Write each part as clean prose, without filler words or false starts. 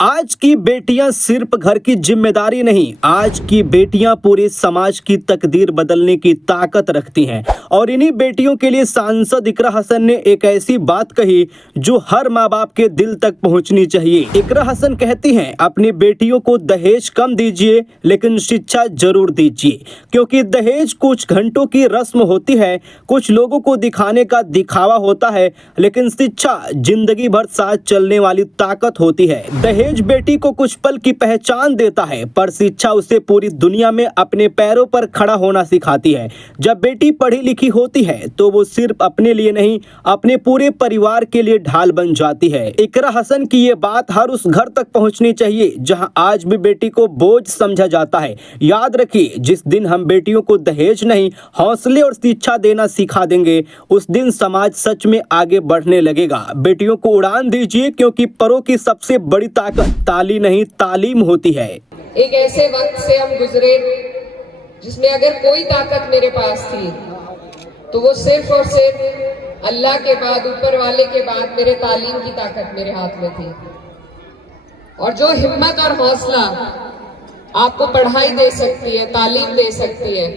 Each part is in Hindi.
आज की बेटियां सिर्फ घर की जिम्मेदारी नहीं, आज की बेटियां पूरे समाज की तकदीर बदलने की ताकत रखती हैं। और इन्हीं बेटियों के लिए सांसद इकरा हसन ने एक ऐसी बात कही जो हर माँ बाप के दिल तक पहुंचनी चाहिए। इकरा हसन कहती हैं, अपनी बेटियों को दहेज कम दीजिए लेकिन शिक्षा जरूर दीजिए, क्योंकि दहेज कुछ घंटों की रस्म होती है, कुछ लोगों को दिखाने का दिखावा होता है, लेकिन शिक्षा जिंदगी भर साथ चलने वाली ताकत होती है। दहेज बेटी को कुछ पल की पहचान देता है, पर शिक्षा उसे पूरी दुनिया में अपने पैरों पर खड़ा होना सिखाती है। जब बेटी पढ़ी लिखी होती है तो वो सिर्फ अपने लिए नहीं, अपने पूरे परिवार के लिए ढाल बन जाती है। इकरा हसन की ये बात हर उस घर तक पहुंचनी चाहिए जहां आज भी बेटी को बोझ समझा जाता है। याद रखिए, जिस दिन हम बेटियों को दहेज नहीं, हौसले और शिक्षा देना सिखा देंगे, उस दिन समाज सच में आगे बढ़ने लगेगा। बेटियों को उड़ान दीजिए, क्योंकि परों की सबसे बड़ी ताकत ताली नहीं, तालीम होती है। एक ऐसे वक्त से हम गुजरे जिसमें अगर कोई ताकत मेरे पास थी तो वो सिर्फ और सिर्फ अल्लाह के बाद, ऊपर वाले के बाद मेरे तालीम की ताकत मेरे हाथ में थी। और जो हिम्मत और हौसला आपको पढ़ाई दे सकती है, तालीम दे सकती है,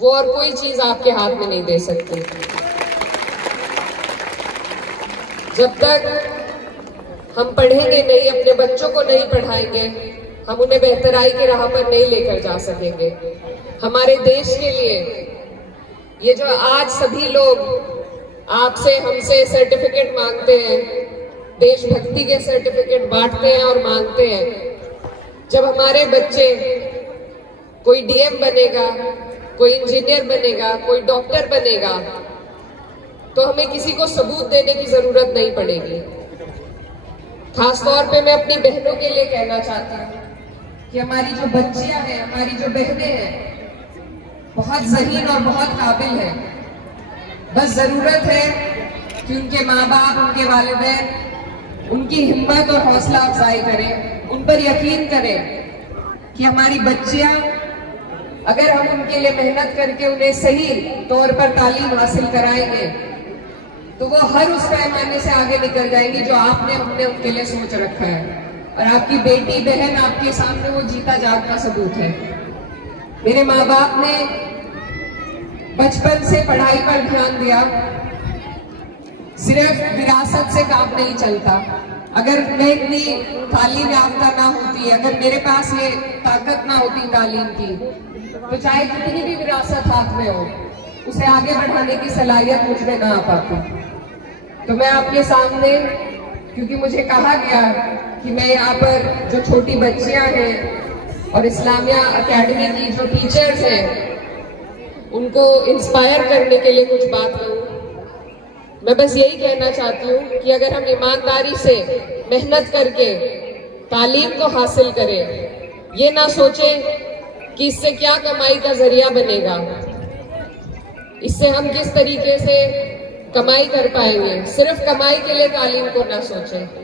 वो और कोई चीज आपके हाथ में नहीं दे सकती। जब तक हम पढ़ेंगे नहीं, अपने बच्चों को नहीं पढ़ाएंगे, हम उन्हें बेहतराई की राह पर नहीं लेकर जा सकेंगे। हमारे देश के लिए ये जो आज सभी लोग आपसे हमसे सर्टिफिकेट मांगते हैं, देशभक्ति के सर्टिफिकेट बांटते हैं और मांगते हैं, जब हमारे बच्चे कोई डीएम बनेगा, कोई इंजीनियर बनेगा, कोई डॉक्टर बनेगा, तो हमें किसी को सबूत देने की जरूरत नहीं पड़ेगी। खासतौर पे मैं अपनी बहनों के लिए कहना चाहती हूँ कि हमारी जो बच्चियां हैं, हमारी जो बहनें हैं, बहुत ज़हीन और बहुत काबिल है। बस जरूरत है कि उनके माँ बाप, उनके वालिदैन उनकी हिम्मत और हौसला अफजाई करें, उन पर यकीन करें कि हमारी बच्चियां, अगर हम उनके लिए मेहनत करके उन्हें सही तौर पर तालीम हासिल कराएंगे तो वो हर उस पैमाने से आगे निकल जाएंगी जो हमने उनके लिए सोच रखा है। और आपकी बेटी बहन आपके सामने वो जीता जागता सबूत है। मेरे माँ बाप ने बचपन से पढ़ाई पर ध्यान दिया। सिर्फ विरासत से काम नहीं चलता। अगर मैं इतनी तालीम याफ्ता ना होती, अगर मेरे पास ये ताकत ना होती तालीम की, तो चाहे कितनी भी विरासत हाथ में हो, उसे आगे बढ़ाने की सलाहियत मुझ में ना आ पाती। तो मैं आपके सामने, क्योंकि मुझे कहा गया कि मैं यहाँ पर जो छोटी बच्चियां हैं और इस्लामिया एकेडमी की जो टीचर्स हैं, उनको इंस्पायर करने के लिए कुछ बात करूं। मैं बस यही कहना चाहती हूँ कि अगर हम ईमानदारी से मेहनत करके तालीम को हासिल करें, ये ना सोचें कि इससे क्या कमाई का जरिया बनेगा, इससे हम किस तरीके से कमाई कर पाएंगे, सिर्फ कमाई के लिए तालीम को ना सोचें।